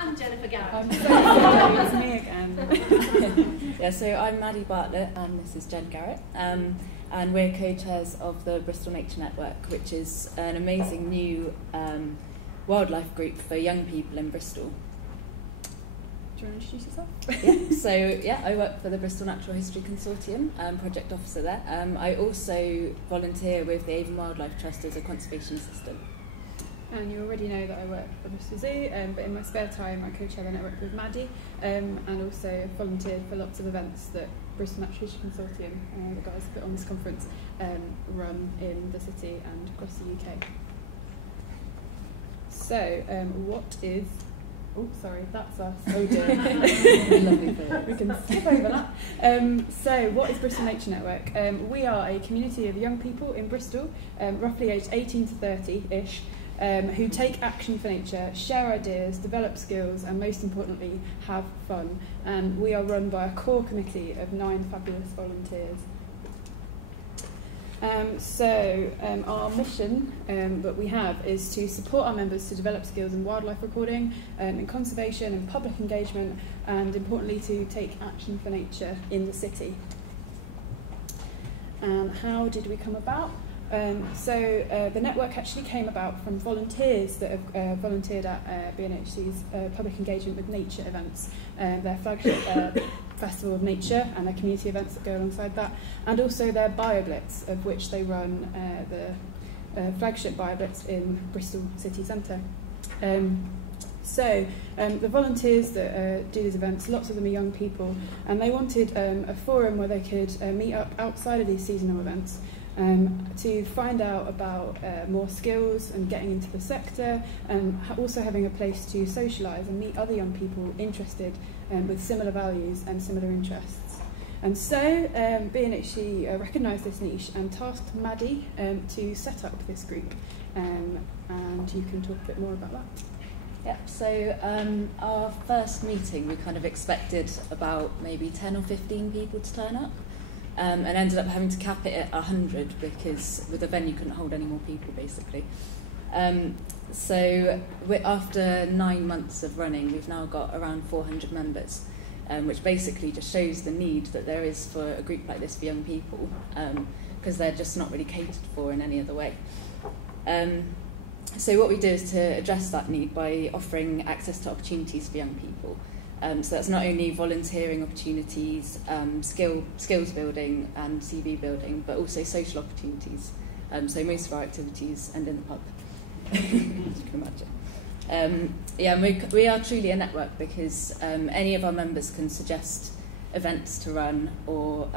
And Jennifer Garrett. I'm so sorry, it's me again. Yeah, so I'm Maddy Bartlett and this is Jen Garret. And we're co-chairs of the Bristol Nature Network, which is an amazing new wildlife group for young people in Bristol. Do you want to introduce yourself? I work for the Bristol Natural History Consortium, project officer there. I also volunteer with the Avon Wildlife Trust as a conservation assistant. And you already know that I work for Bristol Zoo, but in my spare time I co-chair the network with Maddy, and also volunteered for lots of events that Bristol Natural History Consortium, the guys who put on this conference, run in the city and across the UK. So, what is... Oh, sorry, that's us. Oh dear. Lovely photos. We can skip over that. So, what is Bristol Nature Network? We are a community of young people in Bristol, roughly aged 18 to 30-ish, who take action for nature, share ideas, develop skills, and most importantly, have fun. And we are run by a core committee of 9 fabulous volunteers. Our mission that we have is to support our members to develop skills in wildlife recording, in conservation and public engagement, and importantly to take action for nature in the city. And how did we come about? The network actually came about from volunteers that have volunteered at BNHC's public engagement with nature events, their flagship Festival of Nature and their community events that go alongside that, and also their BioBlitz, of which they run the flagship BioBlitz in Bristol city centre. The volunteers that do these events, lots of them are young people, and they wanted a forum where they could meet up outside of these seasonal events to find out about more skills and getting into the sector, and also having a place to socialise and meet other young people interested with similar values and similar interests. And so BNHC recognised this niche and tasked Maddy to set up this group, and you can talk a bit more about that. Yep, so our first meeting we kind of expected about maybe 10 or 15 people to turn up. And ended up having to cap it at 100 because with the venue couldn't hold any more people, basically. After 9 months of running, we've now got around 400 members, which basically just shows the need that there is for a group like this for young people, because they're just not really catered for in any other way. So what we do is to address that need by offering access to opportunities for young people. So that's not only volunteering opportunities, skills building and CV building, but also social opportunities. So most of our activities end in the pub, as you can imagine. We are truly a network because any of our members can suggest events to run or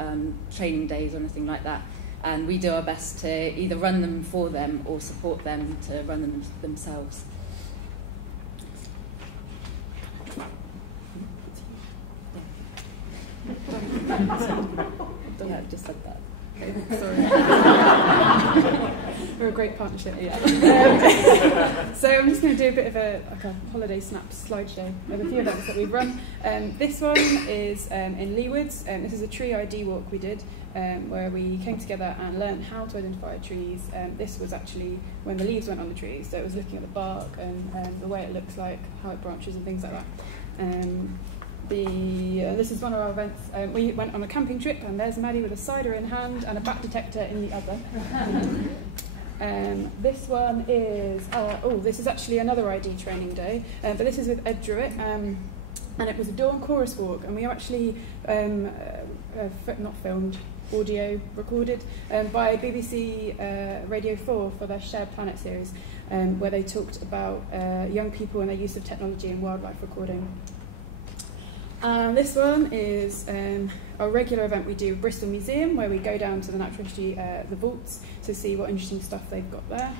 training days or anything like that. And we do our best to either run them for them or support them to run them themselves. I've just said that. Okay, sorry. We're a great partnership. Yeah. So I'm just going to do a bit of a holiday snap slideshow of a few events that we've run. This one is in Leewoods. This is a tree ID walk we did, where we came together and learned how to identify trees. This was actually when the leaves went on the trees, so it was looking at the bark and the way it looks like, how it branches and things like that. This is one of our events. We went on a camping trip, and there's Maddy with a cider in hand and a bat detector in the other. This one is, this is actually another ID training day, but this is with Ed Druitt, and it was a dawn chorus walk, and we actually not filmed, audio recorded by BBC Radio 4 for their Shared Planet series, where they talked about young people and their use of technology in wildlife recording. This one is a regular event we do at Bristol Museum, where we go down to the natural history, the vaults, to see what interesting stuff they've got there.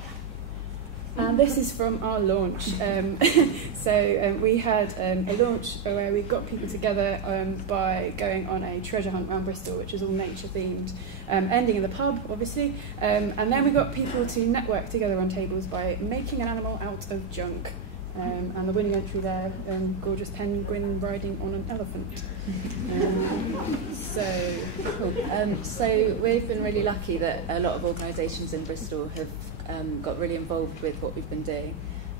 And this is from our launch. We had a launch where we got people together by going on a treasure hunt around Bristol, which is all nature themed, ending in the pub, obviously. And then we got people to network together on tables by making an animal out of junk. And the winning entry there, gorgeous penguin riding on an elephant. So we've been really lucky that a lot of organisations in Bristol have got really involved with what we've been doing.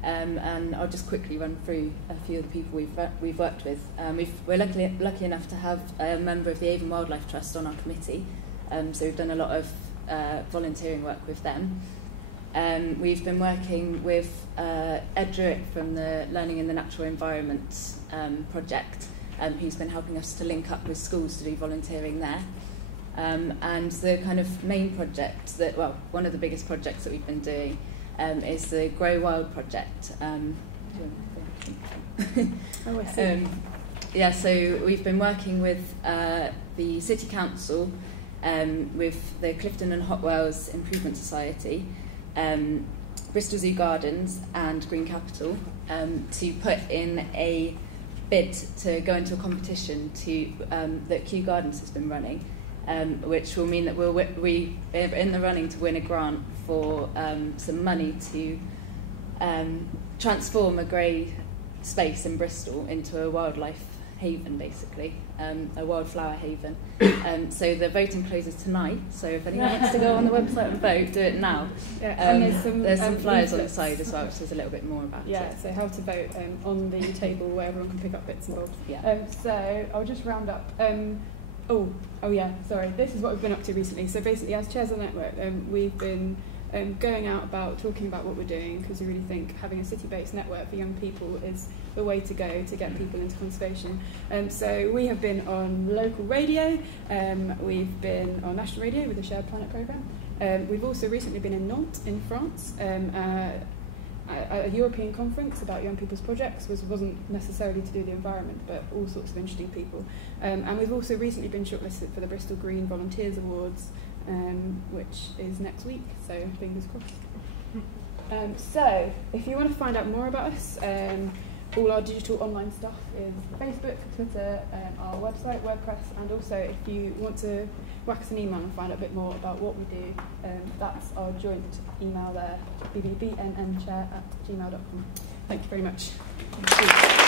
And I'll just quickly run through a few of the people we've worked with. We're lucky enough to have a member of the Avon Wildlife Trust on our committee, so we've done a lot of volunteering work with them. We've been working with Ed Druitt from the Learning in the Natural Environment project, who's been helping us to link up with schools to do volunteering there. And the kind of main project one of the biggest projects that we've been doing is the Grow Wild project. So we've been working with the City Council, with the Clifton and Hotwells Improvement Society, Bristol Zoo Gardens and Green Capital, to put in a bid to go into a competition that Kew Gardens has been running, which will mean that we're in the running to win a grant for some money to transform a grey space in Bristol into a wildlife haven, basically, a wildflower haven. So the voting closes tonight, so if anyone wants to go on the website and vote, do it now. And there's some flyers on the side as well, which says a little bit more about it. Yeah, so how to vote on the table where everyone can pick up bits and bobs. Yeah. So I'll just round up. This is what we've been up to recently. So basically, as chairs of the network, we've been going out about talking about what we're doing, because we really think having a city-based network for young people is the way to go to get people into conservation. So we have been on local radio, we've been on national radio with the Shared Planet programme. We've also recently been in Nantes in France, a European conference about young people's projects, wasn't necessarily to do with the environment, but all sorts of interesting people. And we've also recently been shortlisted for the Bristol Green Volunteers Awards, which is next week, so fingers crossed. So if you want to find out more about us, all our digital online stuff is Facebook, Twitter, our website, WordPress, and also if you want to whack us an email and find out a bit more about what we do, that's our joint email there, bbnnchair@gmail.com. Thank you very much. Thank you.